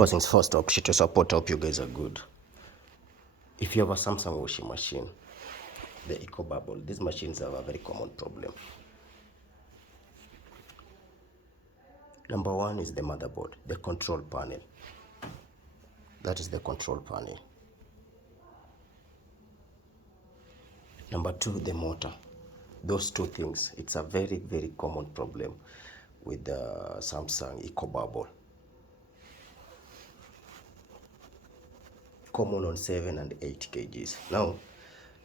First things first, I appreciate your support. I hope you guys are good. If you have a Samsung washing machine, the ecobubble, these machines have a very common problem. Number one is the motherboard, the control panel. That is the control panel. Number two, the motor. Those two things, it's a very, very common problem with the Samsung ecobubble. Common on 7 and 8 kgs. Now,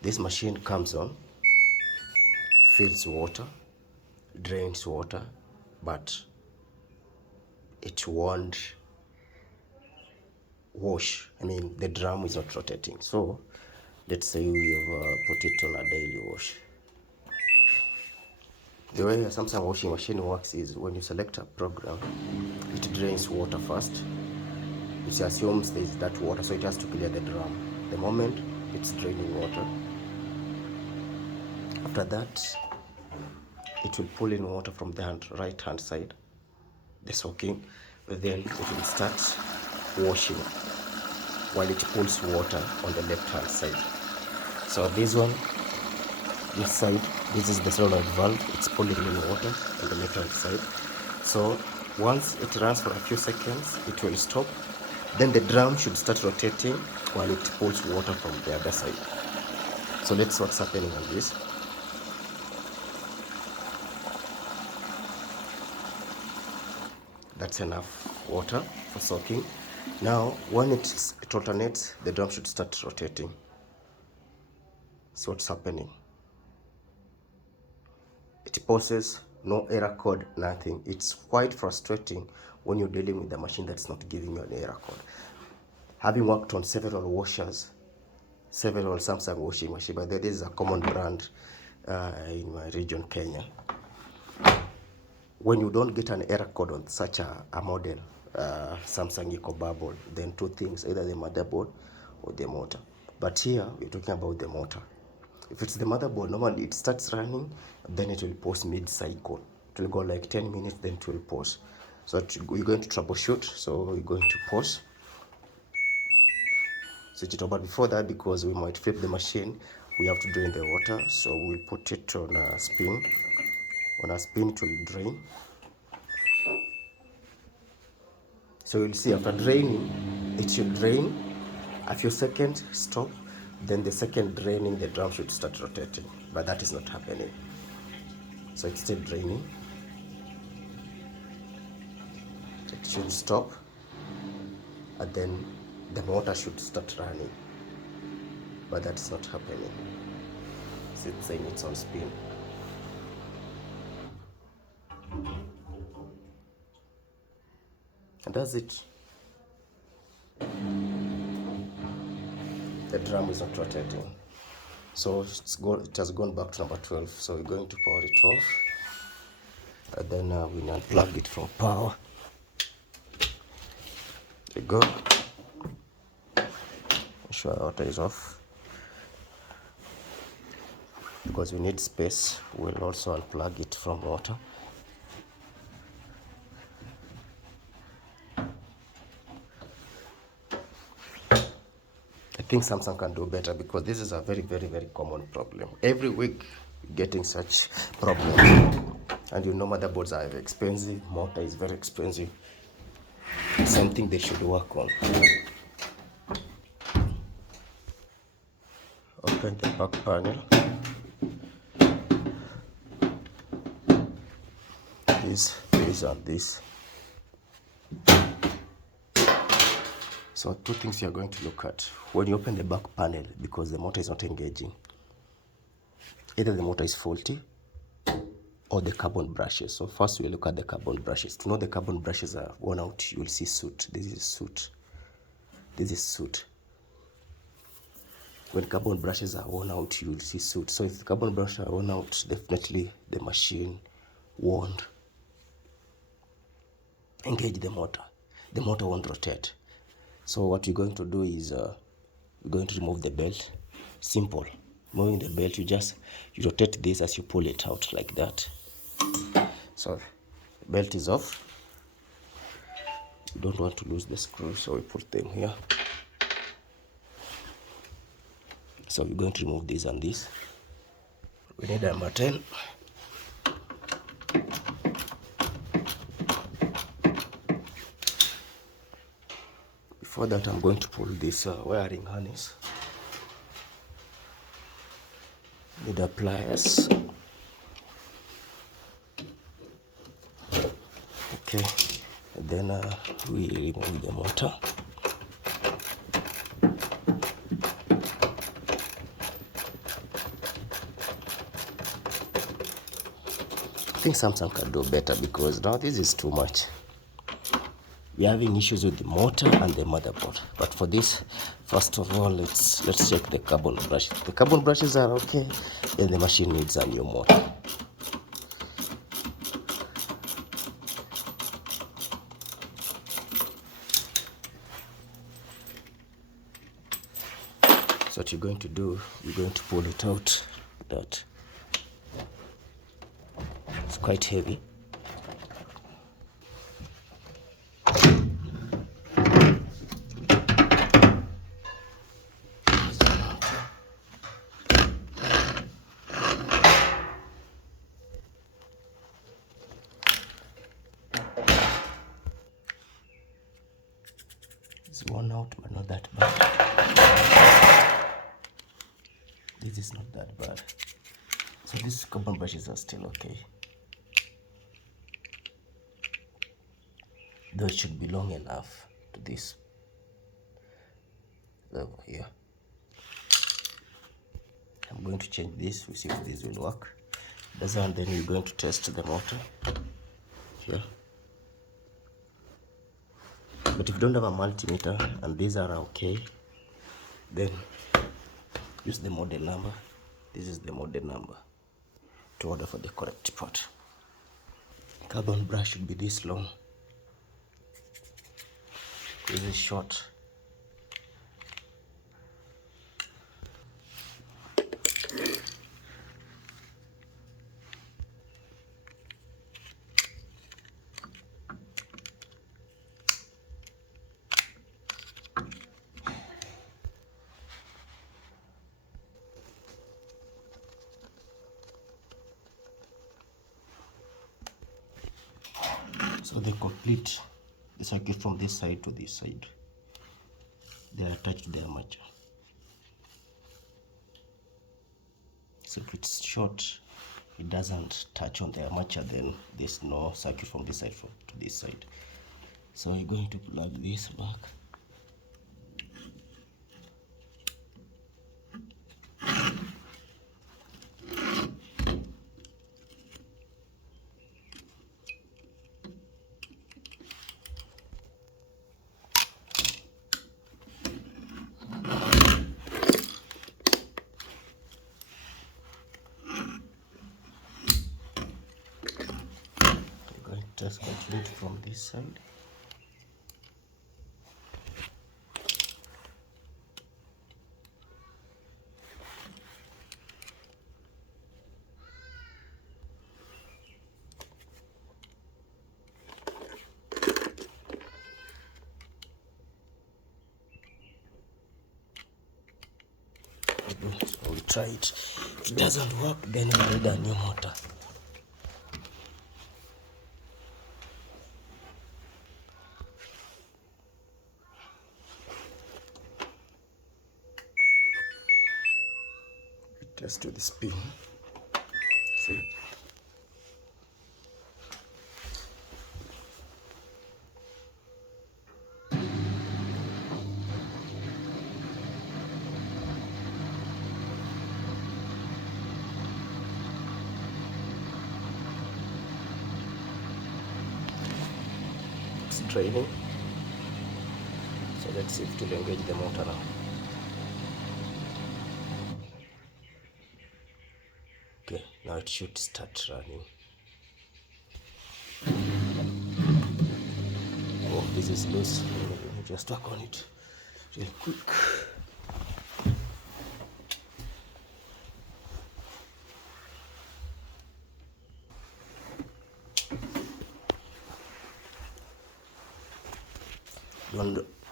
this machine comes on, fills water, drains water, but it won't wash. I mean, the drum is not rotating. So, let's say we have put it on a daily wash. The way a Samsung washing machine works is when you select a program, it drains water first. It assumes there is that water, so it has to clear the drum. The moment it's draining water, after that, it will pull in water from the right hand side, the soaking, then it will start washing while it pulls water on the left hand side. So this one, this side, this is the solenoid valve, it's pulling in water on the left hand side. So once it runs for a few seconds, it will stop. Then the drum should start rotating while it pulls water from the other side. So let's see what's happening on this. That's enough water for soaking. Now, when it alternates, the drum should start rotating. See what's happening. It pauses, no error code, nothing. It's quite frustrating when you're dealing with a machine that's not giving you an error code. Having worked on several washers, several Samsung washing machines, but this is a common brand in my region, Kenya. When you don't get an error code on such a model, Samsung ecobubble, then two things, either the motherboard or the motor. But here, we're talking about the motor. If it's the motherboard, normally it starts running, then it will pause mid-cycle. It will go like 10 minutes, then it will pause. So we're going to troubleshoot, so we're going to pause. Switch it over. Before that, because we might flip the machine, we have to drain the water. So we'll put it on a spin. On a spin, it will drain. So you'll see after draining, it should drain a few seconds, stop. Then the second draining, the drum should start rotating, but that is not happening. So it's still draining. It should stop, and then the motor should start running, but that's not happening. So it's saying it's on spin. And that's it. The drum is not rotating. So it has gone back to number 12. So we're going to power it off. And then we unplug it from power. There you go. Make sure the water is off. Because we need space, we'll also unplug it from water. I think Samsung can do better because this is a very, very, very common problem. Every week, getting such problems. And you know motherboards are expensive, motor is very expensive. Something they should work on. Open the back panel. This and this. So two things you're going to look at when you open the back panel, because the motor is not engaging. Either the motor is faulty or the carbon brushes. So first we look at the carbon brushes. To know the carbon brushes are worn out, you'll see soot. This is soot. This is soot. When carbon brushes are worn out, you'll see soot. So if the carbon brushes are worn out, definitely the machine won't engage the motor. The motor won't rotate. So what you're going to do is you're going to remove the belt. Simple. Moving the belt, you rotate this as you pull it out like that. So the belt is off. You don't want to lose the screws, so we put them here. So we're going to remove this and this. We need number 10. Before that, I'm going to pull this wiring harness. Need a pliers. Okay, and then we remove the motor. I think Samsung can do better because now this is too much. We're having issues with the motor and the motherboard. But for this, first of all, let's check the carbon brushes. The carbon brushes are okay, then the machine needs a new motor. So what you're going to do, you're going to pull it out. That it's quite heavy. It's worn out, but not that bad. This is not that bad. So these carbon brushes are still okay. Though it should be long enough to this level here. I'm going to change this, we see if this will work. Doesn't, then we're going to test the motor here. But if you don't have a multimeter and these are okay, then use the model number. This is the model number to order for the correct part. Carbon brush should be this long. This is short. So they complete the circuit from this side to this side. They are attached to the armature. So if it's short, it doesn't touch on the armature, then there's no circuit from this side to this side. So you're going to plug this back. You're going to just continue from this side. So we'll try it. If it doesn't work, then we need a new motor. Let's do the spin. See? It's draining. So let's see if it will engage the motor now. Okay, now it should start running. Oh, this is loose. Let me just work on it real quick.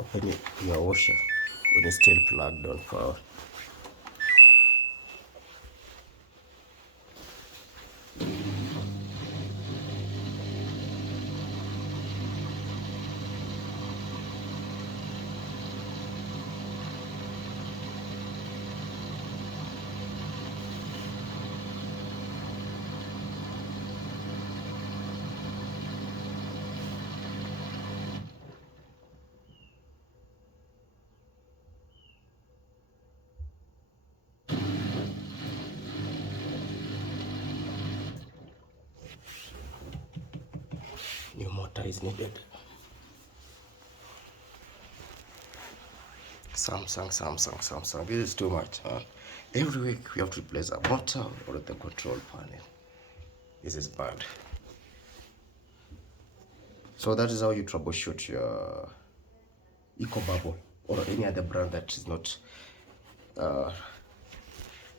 open your washer when it's still plugged on power. New motor is needed. Samsung. This is too much. Every week we have to replace a motor or the control panel. This is bad. So that is how you troubleshoot your ecobubble or any other brand that is not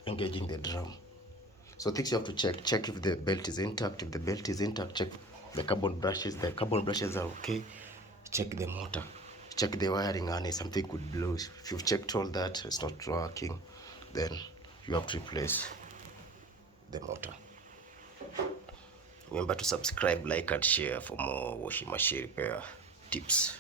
engaging the drum. So things you have to check if the belt is intact. If the belt is intact, check the carbon brushes. The carbon brushes are okay. Check the motor, check the wiring, and something could blow. If you've checked all that, it's not working, then you have to replace the motor. Remember to subscribe, like, and share for more washing machine repair tips.